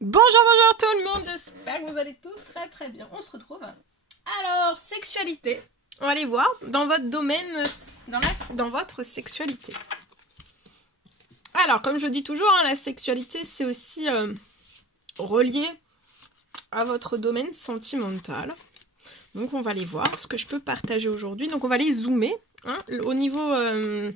Bonjour tout le monde, j'espère que vous allez tous très bien. On se retrouve. Alors, sexualité. On va aller voir dans votre domaine, dans votre sexualité. Alors, comme je dis toujours, la sexualité, c'est aussi relié à votre domaine sentimental. Donc, on va aller voir ce que je peux partager aujourd'hui. Donc, on va aller zoomer au niveau de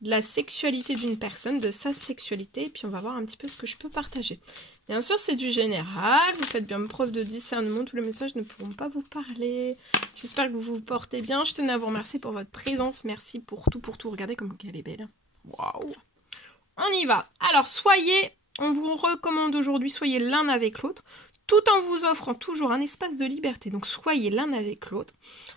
la sexualité d'une personne, de sa sexualité. Et puis, on va voir un petit peu ce que je peux partager. Bien sûr, c'est du général. Vous faites bien preuve de discernement. Tous les messages ne pourront pas vous parler. J'espère que vous vous portez bien. Je tenais à vous remercier pour votre présence. Merci pour tout. Regardez comme elle est belle. Waouh. On y va. Alors, on vous recommande aujourd'hui, soyez l'un avec l'autre, tout en vous offrant toujours un espace de liberté. Donc, soyez l'un avec l'autre.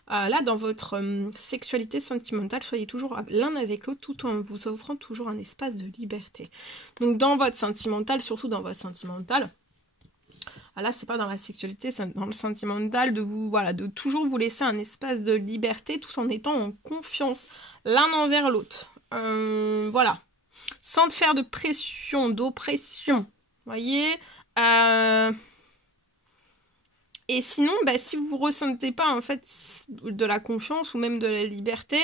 Là, dans votre sexualité sentimentale, soyez toujours l'un avec l'autre, tout en vous offrant toujours un espace de liberté. Donc, dans votre sentimental, surtout dans votre sentimental, là, c'est pas dans la sexualité, c'est dans le sentimental, de toujours vous laisser un espace de liberté, tout en étant en confiance l'un envers l'autre. Voilà. Sans te faire de pression, d'oppression. Voyez Et sinon, si vous ne ressentez pas en fait de la confiance ou même de la liberté,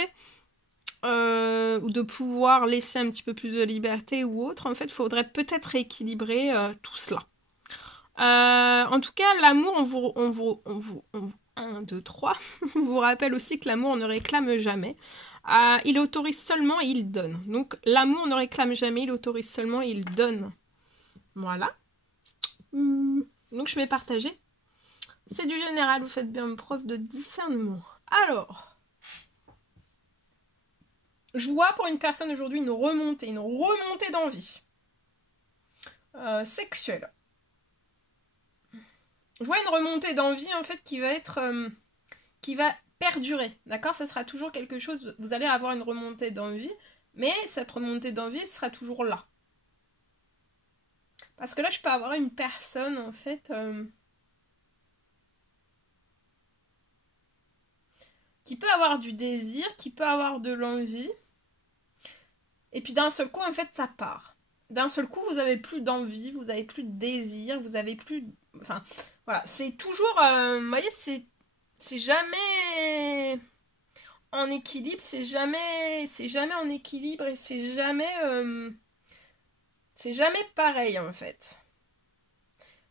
ou de pouvoir laisser un petit peu plus de liberté ou autre, en fait, il faudrait peut-être rééquilibrer tout cela. En tout cas, l'amour, on vous rappelle aussi que l'amour ne réclame jamais. Il autorise seulement et il donne. Donc, l'amour ne réclame jamais, il autorise seulement et il donne. Voilà. Donc, je vais partager. C'est du général, vous faites bien preuve de discernement. Alors, je vois pour une personne aujourd'hui une remontée d'envie sexuelle. Je vois une remontée d'envie en fait qui va perdurer, d'accord? Ça sera toujours quelque chose, vous allez avoir une remontée d'envie, mais cette remontée d'envie sera toujours là. Parce que là, je peux avoir une personne en fait qui peut avoir du désir, qui peut avoir de l'envie, et puis d'un seul coup en fait ça part. D'un seul coup vous avez plus d'envie, vous avez plus de désir, vous avez plus... Enfin, voilà, c'est toujours... vous voyez, c'est jamais en équilibre, c'est jamais en équilibre et c'est jamais pareil en fait.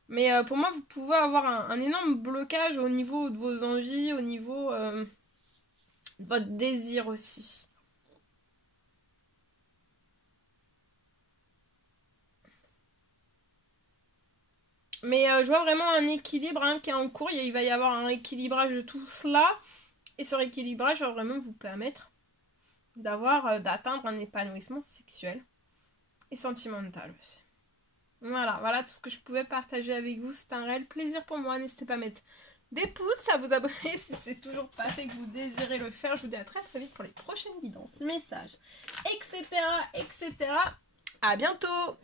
Mais pour moi, vous pouvez avoir un énorme blocage au niveau de vos envies, au niveau de votre désir aussi. Mais je vois vraiment un équilibre qui est en cours. Il va y avoir un rééquilibrage de tout cela. Et ce rééquilibrage va vraiment vous permettre d'atteindre un épanouissement sexuel et sentimental aussi. Voilà tout ce que je pouvais partager avec vous. C'est un réel plaisir pour moi. N'hésitez pas à mettre des pouces, à vous abonner si c'est toujours pas fait que vous désirez le faire. Je vous dis à très vite pour les prochaines guidances, messages, etc. À bientôt!